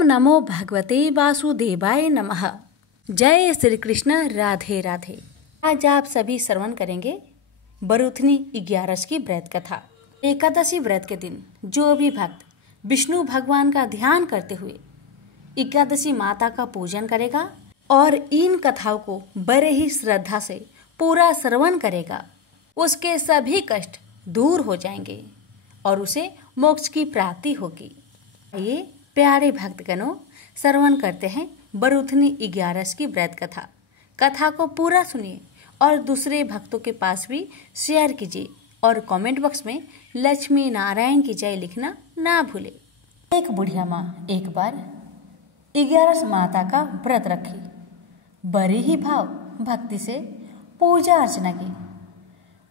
नमो भगवते वासुदेवाय नमः। जय श्री कृष्ण। राधे राधे। आज आप सभी श्रवण करेंगे बरूथनी 11 की व्रत कथा। एकादशी व्रत के दिन जो भी भक्त विष्णु भगवान का ध्यान करते हुए एकादशी माता का पूजन करेगा और इन कथाओं को बड़े ही श्रद्धा से पूरा श्रवण करेगा, उसके सभी कष्ट दूर हो जाएंगे और उसे मोक्ष की प्राप्ति होगी। ये प्यारे भक्तगणों, श्रवण करते हैं बरूथनी 11 की व्रत कथा। कथा को पूरा सुनिए और दूसरे भक्तों के पास भी शेयर कीजिए और कमेंट बॉक्स में लक्ष्मी नारायण की जय लिखना ना भूले। एक बुढ़िया माँ एक बार 11 माता का व्रत रखी, बड़ी ही भाव भक्ति से पूजा अर्चना की।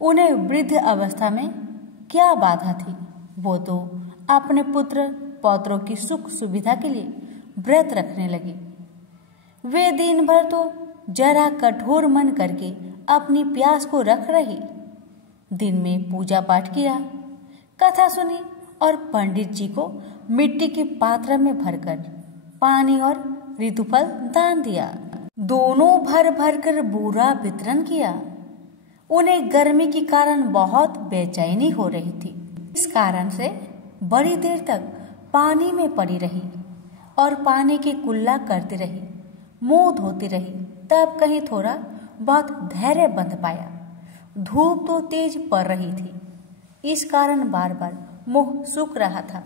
उन्हें वृद्ध अवस्था में क्या बाधा थी, वो तो अपने पुत्र पौत्रों की सुख सुविधा के लिए व्रत रखने लगी। वे दिन भर तो जरा कठोर मन करके अपनी प्यास को रख रही। दिन में पूजा पाठ किया, कथा सुनी और पंडित जी को मिट्टी के पात्र में भरकर पानी और ऋतुफल दान दिया। दोनों भर भर कर बूरा वितरण किया। उन्हें गर्मी के कारण बहुत बेचैनी हो रही थी। इस कारण से बड़ी देर तक पानी में पड़ी रही और पानी की कुल्ला करती रही, मुंह धोती रही। तब कहीं थोड़ा बहुत धैर्य बंध पाया। धूप तो तेज पड़ रही थी, इस कारण बार बार मुंह सूख रहा था।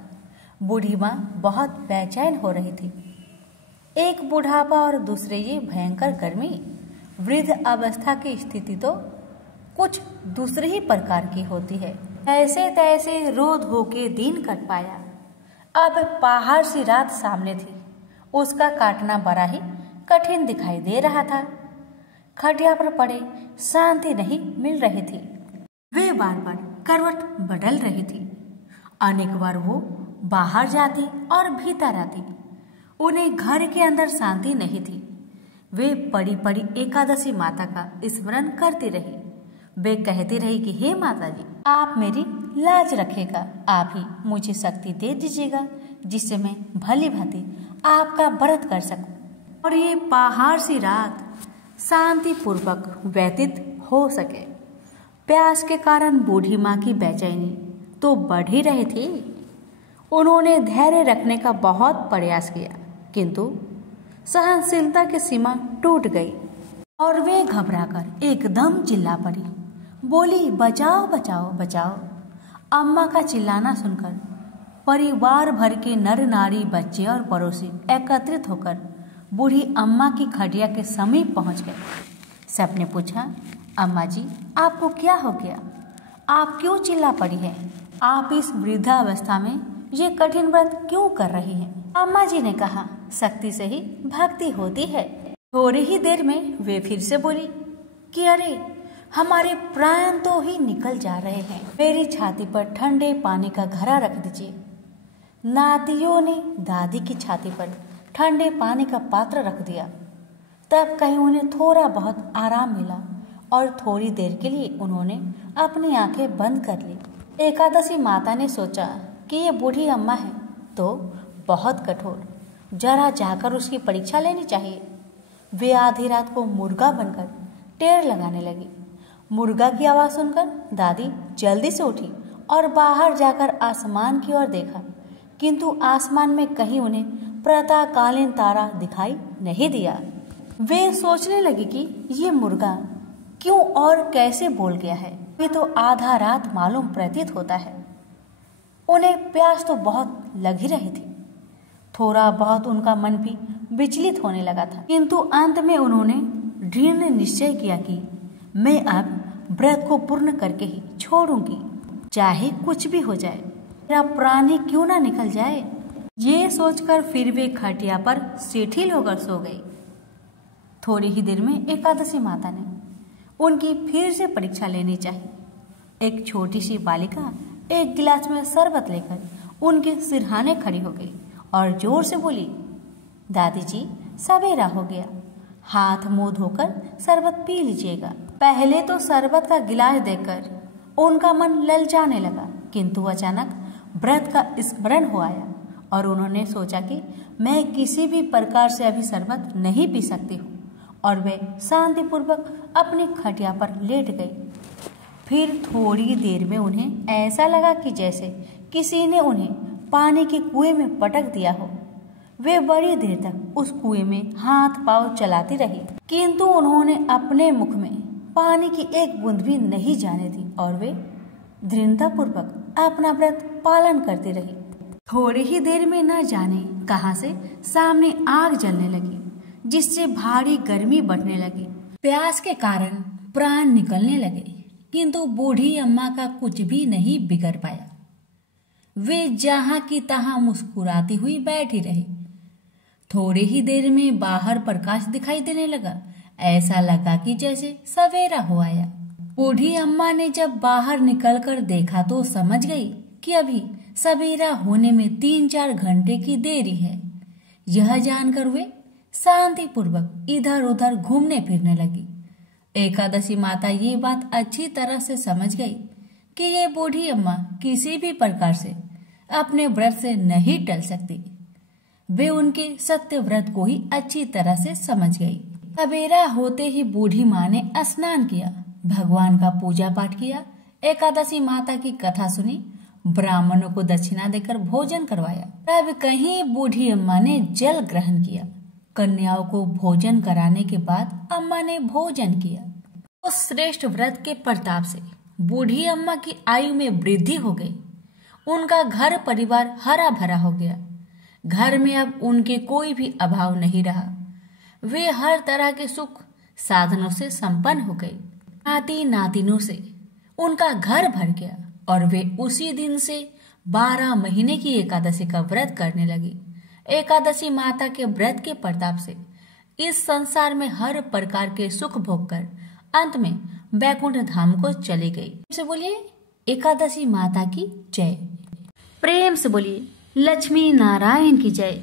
बूढ़ी माँ बहुत बेचैन हो रही थी। एक बुढ़ापा और दूसरे ये भयंकर गर्मी, वृद्ध अवस्था की स्थिति तो कुछ दूसरे ही प्रकार की होती है। ऐसे तैसे रो धो के दिन कट पाया। अब पहाड़ सी रात सामने थी, उसका काटना बड़ा ही कठिन दिखाई दे रहा था। खटिया पर पड़े शांति नहीं मिल रही थी। वे बार बार करवट बदल रही थी। अनेक बार वो बाहर जाती और भीतर आती। उन्हें घर के अंदर शांति नहीं थी। वे पड़ी पड़ी एकादशी माता का स्मरण करती रही। वे कहती रही कि हे माता जी, आप मेरी लाज रखेगा, आप ही मुझे शक्ति दे दीजिएगा जिससे मैं भली भांति आपका व्रत कर सकूं और ये पहाड़ सी रात शांति पूर्वक व्यतीत हो सके। प्यास के कारण बूढ़ी माँ की बेचैनी तो बढ़ ही रही थी। उन्होंने धैर्य रखने का बहुत प्रयास किया, किंतु सहनशीलता की सीमा टूट गई और वे घबराकर एकदम चिल्ला पड़ी। बोली, बचाओ बचाओ बचाओ। अम्मा का चिल्लाना सुनकर परिवार भर के नर नारी, बच्चे और पड़ोसी एकत्रित होकर बूढ़ी अम्मा की खटिया के समीप पहुंच गए। सबने पूछा, अम्मा जी आपको क्या हो गया? आप क्यों चिल्ला पड़ी है? आप इस वृद्धावस्था में ये कठिन व्रत क्यों कर रही हैं? अम्मा जी ने कहा, शक्ति से ही भक्ति होती है। थोड़ी ही देर में वे फिर से बोली कि अरे हमारे प्राण तो ही निकल जा रहे हैं। मेरी छाती पर ठंडे पानी का घड़ा रख दीजिए। नातियों ने दादी की छाती पर ठंडे पानी का पात्र रख दिया। तब कहीं उन्हें थोड़ा बहुत आराम मिला और थोड़ी देर के लिए उन्होंने अपनी आंखें बंद कर ली। एकादशी माता ने सोचा कि ये बूढ़ी अम्मा है तो बहुत कठोर, जरा जाकर उसकी परीक्षा लेनी चाहिए। वे आधी रात को मुर्गा बनकर टेर लगाने लगी। मुर्गा की आवाज सुनकर दादी जल्दी से उठी और बाहर जाकर आसमान की ओर देखा, किंतु आसमान में कहीं उन्हें प्रातःकालीन तारा दिखाई नहीं दिया। वे सोचने लगी कि ये मुर्गा क्यों और कैसे बोल गया है। वे तो आधा रात मालूम प्रतीत होता है। उन्हें प्यास तो बहुत लग ही रही थी। थोड़ा बहुत उनका मन भी विचलित होने लगा था, किंतु अंत में उन्होंने दृढ़ निश्चय किया कि मैं अब व्रत को पूर्ण करके ही छोड़ूंगी, चाहे कुछ भी हो जाए, मेरा प्राण ही क्यों ना निकल जाए। ये सोचकर फिर वे खटिया पर शिथिल होकर सो गई। थोड़ी ही देर में एकादशी माता ने उनकी फिर से परीक्षा लेनी चाहिए। एक छोटी सी बालिका एक गिलास में शरबत लेकर उनके सिरहाने खड़ी हो गई और जोर से बोली, दादी जी सवेरा हो गया, हाथ मुंह धोकर शरबत पी लीजिएगा। पहले तो शरबत का गिलास देखकर उनका मन ललचाने लगा, किंतु अचानक व्रत का स्मरण हो आया और उन्होंने सोचा कि मैं किसी भी प्रकार से अभी शरबत नहीं पी सकती हूँ, और वे शांतिपूर्वक अपनी खटिया पर लेट गई। फिर थोड़ी देर में उन्हें ऐसा लगा कि जैसे किसी ने उन्हें पानी के कुएं में पटक दिया हो। वे बड़ी देर तक उस कुएं में हाथ पांव चलाती रही, किंतु उन्होंने अपने मुख में पानी की एक बूंद भी नहीं जाने दी और वे दृढ़तापूर्वक अपना व्रत पालन करती रही। थोड़ी ही देर में न जाने कहां से सामने आग जलने लगी, जिससे भारी गर्मी बढ़ने लगी। प्यास के कारण प्राण निकलने लगे, किंतु बूढ़ी अम्मा का कुछ भी नहीं बिगड़ पाया। वे जहां की तहां मुस्कुराती हुई बैठी रही। थोड़ी ही देर में बाहर प्रकाश दिखाई देने लगा। ऐसा लगा कि जैसे सवेरा हो आया। बूढ़ी अम्मा ने जब बाहर निकलकर देखा तो समझ गई कि अभी सवेरा होने में 3-4 घंटे की देरी है। यह जानकर वे शांतिपूर्वक इधर उधर घूमने फिरने लगी। एकादशी माता ये बात अच्छी तरह से समझ गई कि ये बूढ़ी अम्मा किसी भी प्रकार से अपने व्रत से नहीं टल सकती। वे उनके सत्य व्रत को ही अच्छी तरह से समझ गई। सवेरा होते ही बूढ़ी माँ ने स्नान किया, भगवान का पूजा पाठ किया, एकादशी माता की कथा सुनी, ब्राह्मणों को दक्षिणा देकर भोजन करवाया। तब कहीं बूढ़ी अम्मा ने जल ग्रहण किया। कन्याओं को भोजन कराने के बाद अम्मा ने भोजन किया। उस श्रेष्ठ व्रत के प्रताप से बूढ़ी अम्मा की आयु में वृद्धि हो गई। उनका घर परिवार हरा भरा हो गया। घर में अब उनके कोई भी अभाव नहीं रहा। वे हर तरह के सुख साधनों से संपन्न हो गई। नाती नातिनों से उनका घर भर गया और वे उसी दिन से 12 महीने की एकादशी का व्रत करने लगी। एकादशी माता के व्रत के प्रताप से इस संसार में हर प्रकार के सुख भोग कर अंत में बैकुंठ धाम को चली गई। से बोलिए एकादशी माता की जय। प्रेम से बोलिए लक्ष्मी नारायण की जय।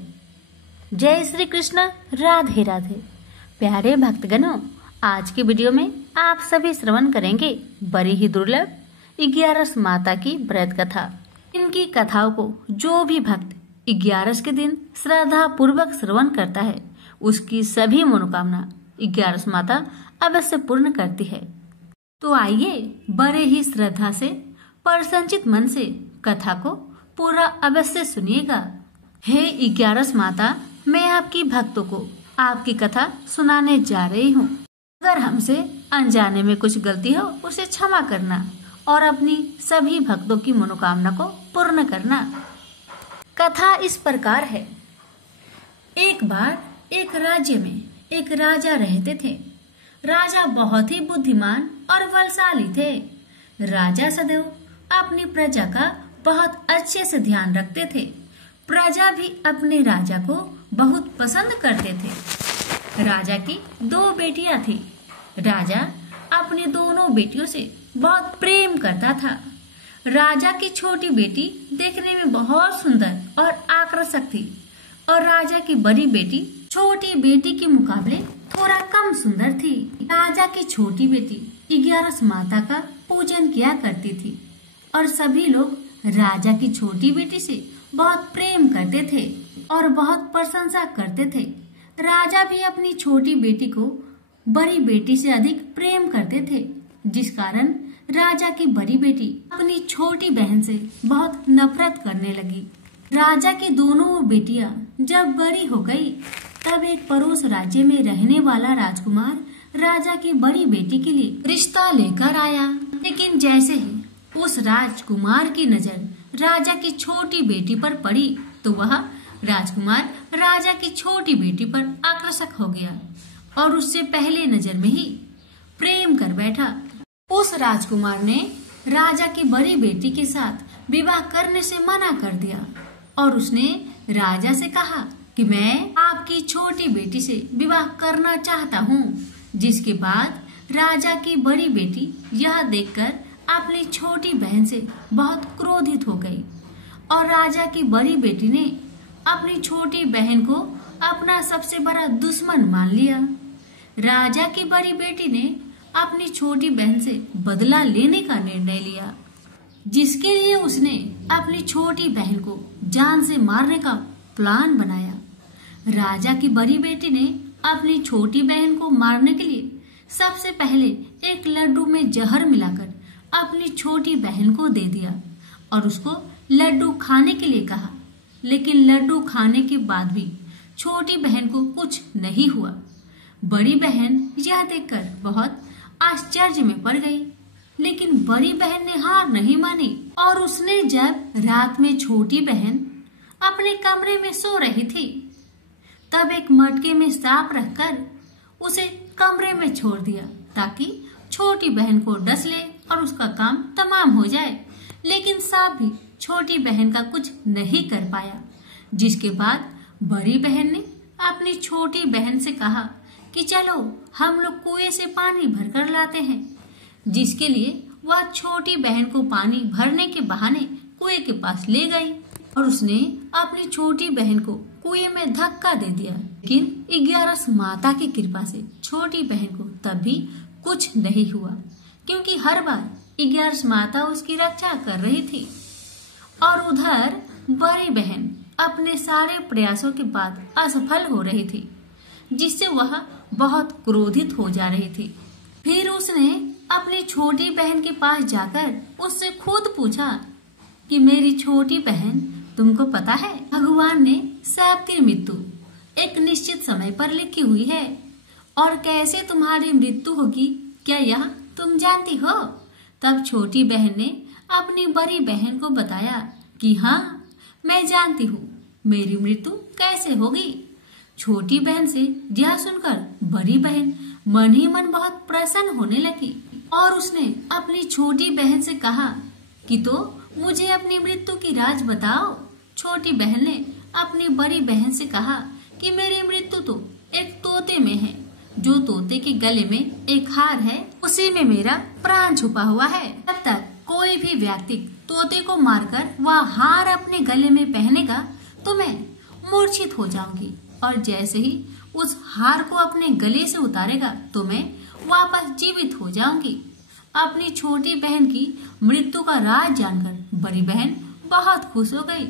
जय श्री कृष्ण, राधे राधे। प्यारे भक्तगणों, आज की वीडियो में आप सभी श्रवण करेंगे बड़ी ही दुर्लभ 11 माता की व्रत कथा। इनकी कथाओं को जो भी भक्त 11 के दिन श्रद्धा पूर्वक श्रवण करता है, उसकी सभी मनोकामना 11 माता अवश्य पूर्ण करती है। तो आइए बड़े ही श्रद्धा से प्रसन्नचित मन से कथा को पूरा अवश्य सुनिएगा। हे 11 माता, मैं आपकी भक्तों को आपकी कथा सुनाने जा रही हूँ। अगर हमसे अनजाने में कुछ गलती हो उसे क्षमा करना और अपनी सभी भक्तों की मनोकामना को पूर्ण करना। कथा इस प्रकार है। एक बार एक राज्य में एक राजा रहते थे। राजा बहुत ही बुद्धिमान और बलशाली थे। राजा सदैव अपनी प्रजा का बहुत अच्छे से ध्यान रखते थे। प्रजा भी अपने राजा को बहुत पसंद करते थे। राजा की 2 बेटियां थी। राजा अपनी दोनों बेटियों से बहुत प्रेम करता था। राजा की छोटी बेटी देखने में बहुत सुंदर और आकर्षक थी और राजा की बड़ी बेटी छोटी बेटी के मुकाबले थोड़ा कम सुंदर थी। राजा की छोटी बेटी 11 माता का पूजन किया करती थी और सभी लोग राजा की छोटी बेटी से बहुत प्रेम करते थे और बहुत प्रशंसा करते थे। राजा भी अपनी छोटी बेटी को बड़ी बेटी से अधिक प्रेम करते थे, जिस कारण राजा की बड़ी बेटी अपनी छोटी बहन से बहुत नफरत करने लगी। राजा की दोनों बेटियां जब बड़ी हो गई, तब एक पड़ोस राज्य में रहने वाला राजकुमार राजा की बड़ी बेटी के लिए रिश्ता लेकर आया। लेकिन जैसे ही उस राजकुमार की नजर राजा की छोटी बेटी पर पड़ी, तो वह राजकुमार राजा की छोटी बेटी पर आकर्षक हो गया और उससे पहले नजर में ही प्रेम कर बैठा। उस राजकुमार ने राजा की बड़ी बेटी के साथ विवाह करने से मना कर दिया और उसने राजा से कहा कि मैं आपकी छोटी बेटी से विवाह करना चाहता हूँ। जिसके बाद राजा की बड़ी बेटी यह देखकर अपनी छोटी बहन से बहुत क्रोधित हो गई और राजा की बड़ी बेटी ने अपनी छोटी बहन को अपना सबसे बड़ा दुश्मन मान लिया। राजा की बड़ी बेटी ने अपनी छोटी बहन से बदला लेने का निर्णय लिया। जिसके लिए उसने अपनी छोटी बहन को जान से मारने का प्लान बनाया। राजा की बड़ी बेटी ने अपनी छोटी बहन को मारने के लिए सबसे पहले एक लड्डू में जहर मिलाकर अपनी छोटी बहन को दे दिया और उसको लड्डू खाने के लिए कहा। लेकिन लड्डू खाने के बाद भी छोटी बहन को कुछ नहीं हुआ। बड़ी बहन यह देखकर बहुत आश्चर्य में पड़ गई, लेकिन बड़ी बहन ने हार नहीं मानी और उसने जब रात में छोटी बहन अपने कमरे में सो रही थी, तब एक मटके में सांप रखकर उसे कमरे में छोड़ दिया ताकि छोटी बहन को डस ले और उसका काम तमाम हो जाए। लेकिन सांप भी छोटी बहन का कुछ नहीं कर पाया। जिसके बाद बड़ी बहन ने अपनी छोटी बहन से कहा कि चलो हम लोग कुएं से पानी भरकर लाते हैं। जिसके लिए वह छोटी बहन को पानी भरने के बहाने कुएं के पास ले गई और उसने अपनी छोटी बहन को कुएं में धक्का दे दिया। लेकिन 11 माता की कृपा से छोटी बहन को तब भी कुछ नहीं हुआ, क्योंकि हर बार 11 माता उसकी रक्षा कर रही थी। और उधर बड़ी बहन अपने सारे प्रयासों के बाद असफल हो रही थी, जिससे वह बहुत क्रोधित हो जा रही थी। फिर उसने अपनी छोटी बहन के पास जाकर उससे खुद पूछा कि मेरी छोटी बहन, तुमको पता है भगवान ने सबकी मृत्यु एक निश्चित समय पर लिखी हुई है, और कैसे तुम्हारी मृत्यु होगी क्या यह तुम जानती हो? तब छोटी बहन ने अपनी बड़ी बहन को बताया कि हाँ, मैं जानती हूँ मेरी मृत्यु कैसे होगी। छोटी बहन से यह सुनकर बड़ी बहन मन ही मन बहुत प्रसन्न होने लगी और उसने अपनी छोटी बहन से कहा कि तो मुझे अपनी मृत्यु की राज बताओ। छोटी बहन ने अपनी बड़ी बहन से कहा कि मेरी मृत्यु तो एक तोते में है, जो तोते के गले में एक हार है, उसी में मेरा प्राण छुपा हुआ है। जब तक कोई भी व्यक्ति तोते को मारकर वह हार अपने गले में पहनेगा तो मैं मूर्छित हो जाऊंगी, और जैसे ही उस हार को अपने गले से उतारेगा तो मैं वापस जीवित हो जाऊंगी। अपनी छोटी बहन की मृत्यु का राज जानकर बड़ी बहन बहुत खुश हो गई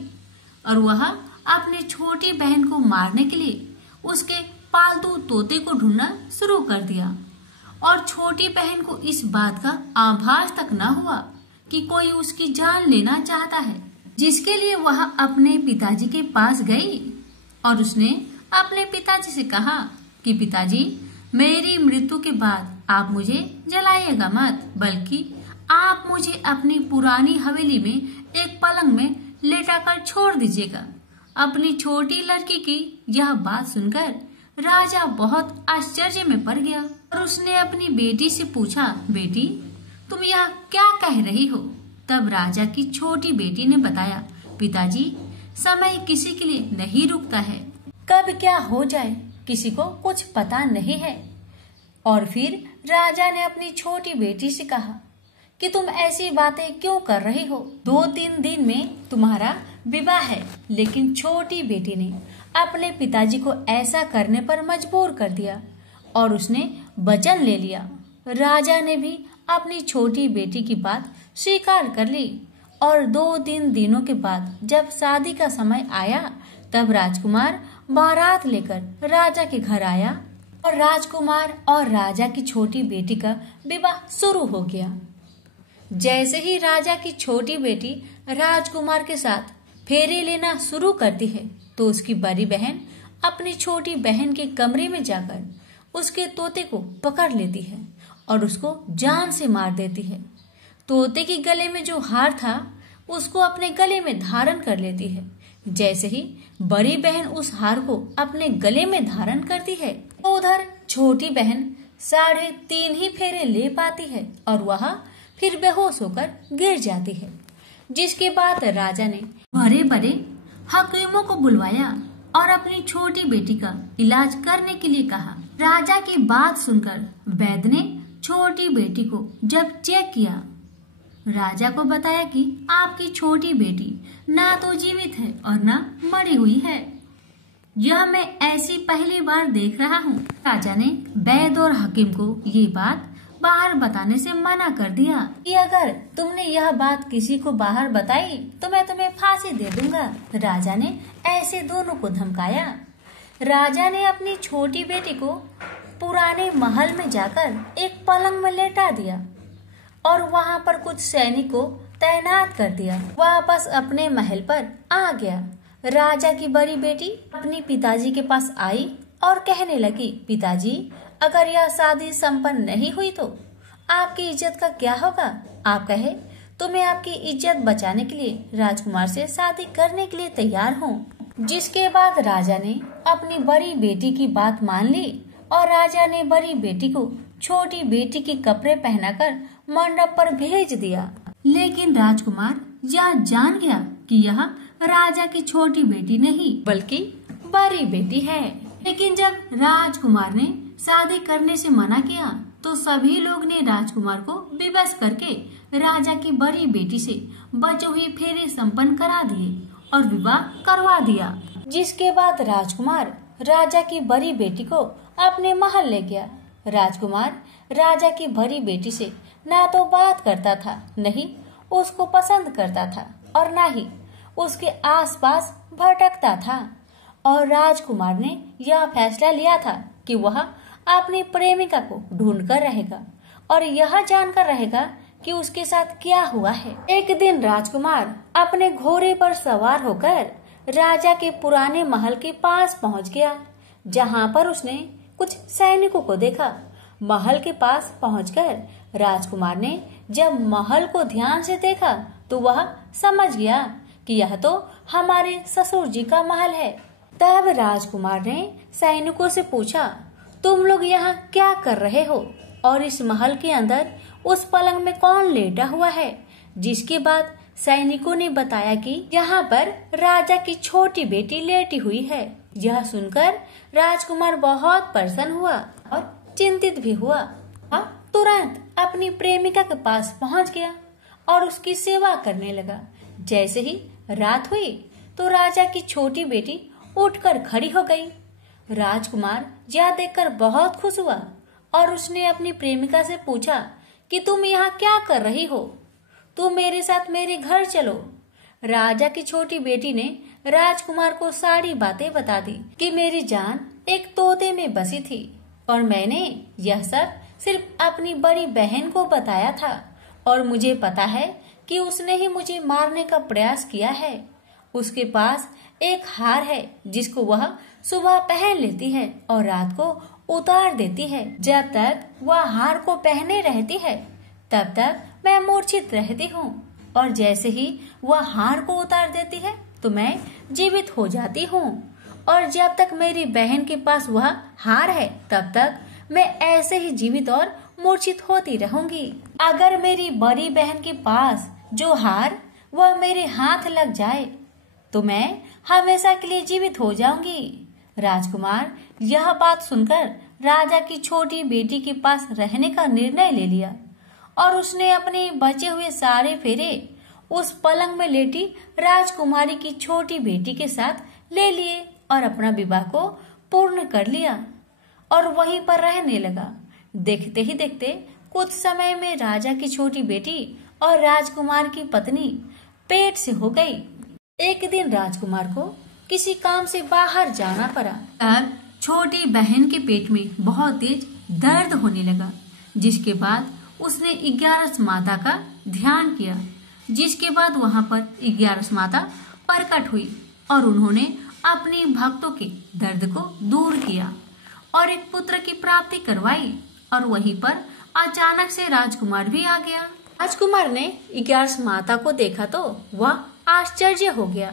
और वह अपनी छोटी बहन को मारने के लिए उसके पालतू तोते को ढूंढना शुरू कर दिया। और छोटी बहन को इस बात का आभास तक न हुआ कि कोई उसकी जान लेना चाहता है, जिसके लिए वह अपने पिताजी के पास गई और उसने अपने पिताजी से कहा कि पिताजी, मेरी मृत्यु के बाद आप मुझे जलाइएगा मत, बल्कि आप मुझे अपनी पुरानी हवेली में एक पलंग में लेटाकर छोड़ दीजिएगा। अपनी छोटी लड़की की यह बात सुनकर राजा बहुत आश्चर्य में पड़ गया और उसने अपनी बेटी से पूछा, बेटी, तुम यह क्या कह रही हो? तब राजा की छोटी बेटी ने बताया, पिताजी, समय किसी के लिए नहीं रुकता है, कब क्या हो जाए किसी को कुछ पता नहीं है। और फिर राजा ने अपनी छोटी बेटी से कहा कि तुम ऐसी बातें क्यों कर रही हो? 2-3 दिन में तुम्हारा विवाह है। लेकिन छोटी बेटी ने अपने पिताजी को ऐसा करने पर मजबूर कर दिया और उसने वचन ले लिया। राजा ने भी अपनी छोटी बेटी की बात स्वीकार कर ली और 2-3 दिनों के बाद जब शादी का समय आया तब राजकुमार बारात लेकर राजा के घर आया और राजकुमार और राजा की छोटी बेटी का विवाह शुरू हो गया। जैसे ही राजा की छोटी बेटी राजकुमार के साथ फेरे लेना शुरू करती है तो उसकी बड़ी बहन अपनी छोटी बहन के कमरे में जाकर उसके तोते को पकड़ लेती है और उसको जान से मार देती है। तोते के गले में जो हार था उसको अपने गले में धारण कर लेती है। जैसे ही बड़ी बहन उस हार को अपने गले में धारण करती है तो उधर छोटी बहन 3.5 ही फेरे ले पाती है और वह फिर बेहोश होकर गिर जाती है। जिसके बाद राजा ने बड़े बड़े हकीमों को बुलवाया और अपनी छोटी बेटी का इलाज करने के लिए कहा। राजा की बात सुनकर वैद्य ने छोटी बेटी को जब चेक किया, राजा को बताया कि आपकी छोटी बेटी ना तो जीवित है और ना मरी हुई है। यह मैं ऐसी पहली बार देख रहा हूँ। राजा ने वैद्य और हकीम को ये बात बाहर बताने से मना कर दिया कि अगर तुमने यह बात किसी को बाहर बताई तो मैं तुम्हें फांसी दे दूंगा। राजा ने ऐसे दोनों को धमकाया। राजा ने अपनी छोटी बेटी को पुराने महल में जाकर एक पलंग में लेटा दिया और वहाँ पर कुछ सैनिक को तैनात कर दिया। वापस अपने महल पर आ गया। राजा की बड़ी बेटी अपने पिताजी के पास आई और कहने लगी, पिताजी, अगर यह शादी संपन्न नहीं हुई तो आपकी इज्जत का क्या होगा? आप कहे तो मैं आपकी इज्जत बचाने के लिए राजकुमार से शादी करने के लिए तैयार हूँ। जिसके बाद राजा ने अपनी बड़ी बेटी की बात मान ली और राजा ने बड़ी बेटी को छोटी बेटी के कपड़े पहनाकर मंडप पर भेज दिया। लेकिन राजकुमार यह जान गया कि यह राजा की छोटी बेटी नहीं बल्कि बड़ी बेटी है। लेकिन जब राजकुमार ने शादी करने से मना किया तो सभी लोग ने राजकुमार को विवश करके राजा की बड़ी बेटी से बचे हुए फेरे संपन्न करा दिए और विवाह करवा दिया। जिसके बाद राजकुमार राजा की बड़ी बेटी को अपने महल ले गया। राजकुमार राजा की बड़ी बेटी से ना तो बात करता था, नहीं उसको पसंद करता था और ना ही उसके आसपास भटकता था। और राजकुमार ने यह फैसला लिया था कि वह अपनी प्रेमिका को ढूंढ कर रहेगा और यह जानकर रहेगा कि उसके साथ क्या हुआ है। एक दिन राजकुमार अपने घोड़े पर सवार होकर राजा के पुराने महल के पास पहुंच गया, जहां पर उसने कुछ सैनिकों को देखा। महल के पास पहुंचकर राजकुमार ने जब महल को ध्यान से देखा तो वह समझ गया कि यह तो हमारे ससुर जी का महल है। तब राजकुमार ने सैनिकों से पूछा, तुम लोग यहाँ क्या कर रहे हो और इस महल के अंदर उस पलंग में कौन लेटा हुआ है? जिसके बाद सैनिकों ने बताया कि यहाँ पर राजा की छोटी बेटी लेटी हुई है। यह सुनकर राजकुमार बहुत प्रसन्न हुआ और चिंतित भी हुआ। वह तुरंत अपनी प्रेमिका के पास पहुँच गया और उसकी सेवा करने लगा। जैसे ही रात हुई तो राजा की छोटी बेटी उठकर खड़ी हो गई। राजकुमार यह देखकर बहुत खुश हुआ और उसने अपनी प्रेमिका से पूछा कि तुम यहाँ क्या कर रही हो? तुम मेरे साथ मेरे घर चलो। राजा की छोटी बेटी ने राजकुमार को सारी बातें बता दी कि मेरी जान एक तोते में बसी थी और मैंने यह सब सिर्फ अपनी बड़ी बहन को बताया था और मुझे पता है कि उसने ही मुझे मारने का प्रयास किया है। उसके पास एक हार है जिसको वह सुबह पहन लेती है और रात को उतार देती है। जब तक वह हार को पहने रहती है तब तक मैं मूर्छित रहती हूँ और जैसे ही वह हार को उतार देती है तो मैं जीवित हो जाती हूँ और जब तक मेरी बहन के पास वह हार है तब तक मैं ऐसे ही जीवित और मूर्छित होती रहूंगी। अगर मेरी बड़ी बहन के पास जो हार वह मेरे हाथ लग जाए तो मैं हमेशा के लिए जीवित हो जाऊंगी। राजकुमार यह बात सुनकर राजा की छोटी बेटी के पास रहने का निर्णय ले लिया और उसने अपने बचे हुए सारे फेरे उस पलंग में लेटी राजकुमारी की छोटी बेटी के साथ ले लिए और अपना विवाह को पूर्ण कर लिया और वहीं पर रहने लगा। देखते ही देखते कुछ समय में राजा की छोटी बेटी और राजकुमार की पत्नी पेट से हो गई। एक दिन राजकुमार को किसी काम से बाहर जाना पड़ा। तब छोटी बहन के पेट में बहुत तेज दर्द होने लगा, जिसके बाद उसने 11 माता का ध्यान किया। जिसके बाद वहां पर 11 माता प्रकट हुई और उन्होंने अपने भक्तों के दर्द को दूर किया और एक पुत्र की प्राप्ति करवाई। और वहीं पर अचानक से राजकुमार भी आ गया। राजकुमार ने 11 माता को देखा तो वह आश्चर्य हो गया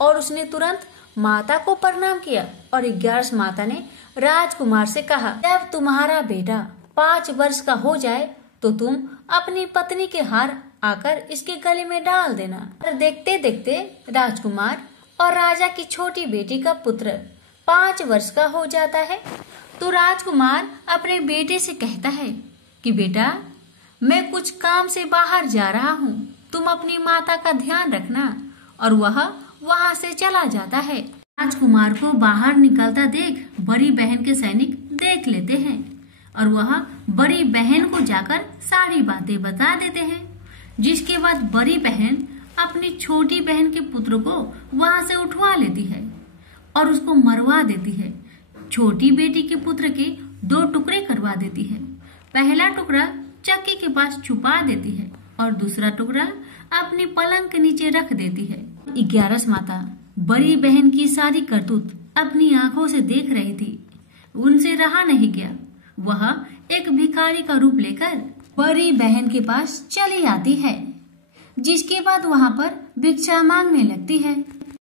और उसने तुरंत माता को प्रणाम किया और 11 माता ने राजकुमार से कहा, जब तुम्हारा बेटा 5 वर्ष का हो जाए तो तुम अपनी पत्नी के हार आकर इसके गले में डाल देना। और देखते देखते राजकुमार और राजा की छोटी बेटी का पुत्र 5 वर्ष का हो जाता है। तो राजकुमार अपने बेटे से कहता है कि बेटा, मैं कुछ काम से बाहर जा रहा हूँ, तुम अपनी माता का ध्यान रखना। और वह वहाँ से चला जाता है। राजकुमार को बाहर निकलता देख बड़ी बहन के सैनिक देख लेते हैं और वह बड़ी बहन को जाकर सारी बातें बता देते हैं। जिसके बाद बड़ी बहन अपनी छोटी बहन के पुत्र को वहां से उठवा लेती है और उसको मरवा देती है। छोटी बेटी के पुत्र के 2 टुकड़े करवा देती है। पहला टुकड़ा चक्की के पास छुपा देती है और दूसरा टुकड़ा अपनी पलंग के नीचे रख देती है। 11 माता बड़ी बहन की सारी करतूत अपनी आंखों से देख रही थी। उनसे रहा नहीं गया। वह एक भिखारी का रूप लेकर बड़ी बहन के पास चली आती है, जिसके बाद वहां पर भिक्षा मांगने लगती है।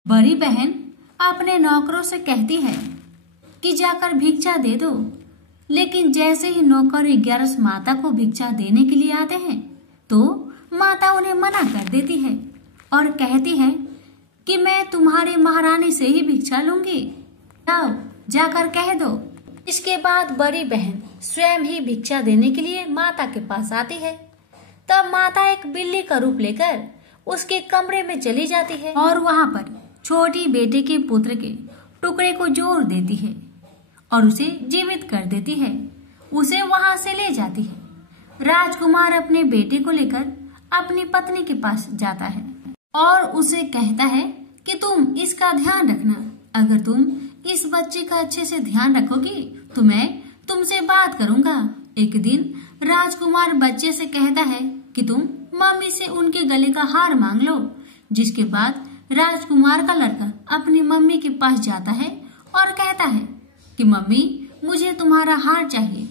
बड़ी बहन अपने नौकरों से कहती है कि जाकर भिक्षा दे दो, लेकिन जैसे ही नौकर 11 माता को भिक्षा देने के लिए आते हैं तो माता उन्हें मना कर देती है और कहती है कि मैं तुम्हारे महारानी से ही भिक्षा लूंगी, जाओ जाकर कह दो। इसके बाद बड़ी बहन स्वयं ही भिक्षा देने के लिए माता के पास आती है। तब माता एक बिल्ली का रूप लेकर उसके कमरे में चली जाती है और वहां पर छोटी बेटे के पुत्र के टुकड़े को जोड़ देती है और उसे जीवित कर देती है। उसे वहां से ले जाती है। राजकुमार अपने बेटे को लेकर अपनी पत्नी के पास जाता है और उसे कहता है कि तुम इसका ध्यान रखना। अगर तुम इस बच्चे का अच्छे से ध्यान रखोगी तो मैं तुमसे बात करूंगा। एक दिन राजकुमार बच्चे से कहता है कि तुम मम्मी से उनके गले का हार मांग लो। जिसके बाद राजकुमार का लड़का अपनी मम्मी के पास जाता है और कहता है कि मम्मी, मुझे तुम्हारा हार चाहिए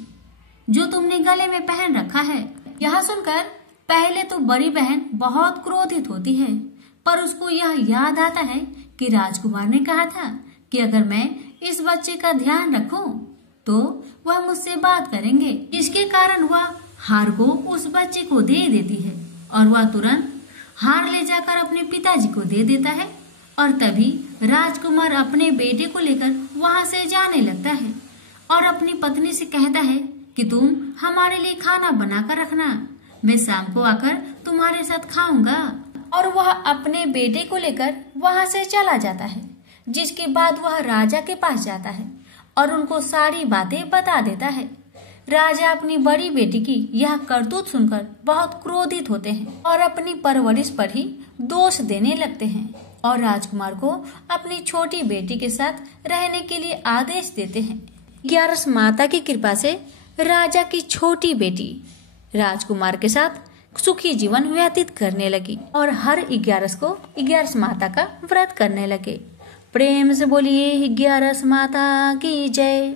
जो तुमने गले में पहन रखा है। यह सुनकर पहले तो बड़ी बहन बहुत क्रोधित होती है, पर उसको यह याद आता है कि राजकुमार ने कहा था कि अगर मैं इस बच्चे का ध्यान रखूं तो वह मुझसे बात करेंगे। जिसके कारण वह हार को उस बच्चे को दे देती है और वह तुरंत हार ले जाकर अपने पिताजी को दे देता है। और तभी राजकुमार अपने बेटे को लेकर वहां से जाने लगता है और अपनी पत्नी से कहता है कि तुम हमारे लिए खाना बनाकर रखना, मैं शाम को आकर तुम्हारे साथ खाऊंगा। और वह अपने बेटे को लेकर वहां से चला जाता है। जिसके बाद वह राजा के पास जाता है और उनको सारी बातें बता देता है। राजा अपनी बड़ी बेटी की यह करतूत सुनकर बहुत क्रोधित होते हैं और अपनी परवरिश पर ही दोष देने लगते हैं और राजकुमार को अपनी छोटी बेटी के साथ रहने के लिए आदेश देते हैं। 11 माता की कृपा से राजा की छोटी बेटी राजकुमार के साथ सुखी जीवन व्यतीत करने लगी और हर 11 को 11 माता का व्रत करने लगे। प्रेम से बोलिए 11 माता की जय।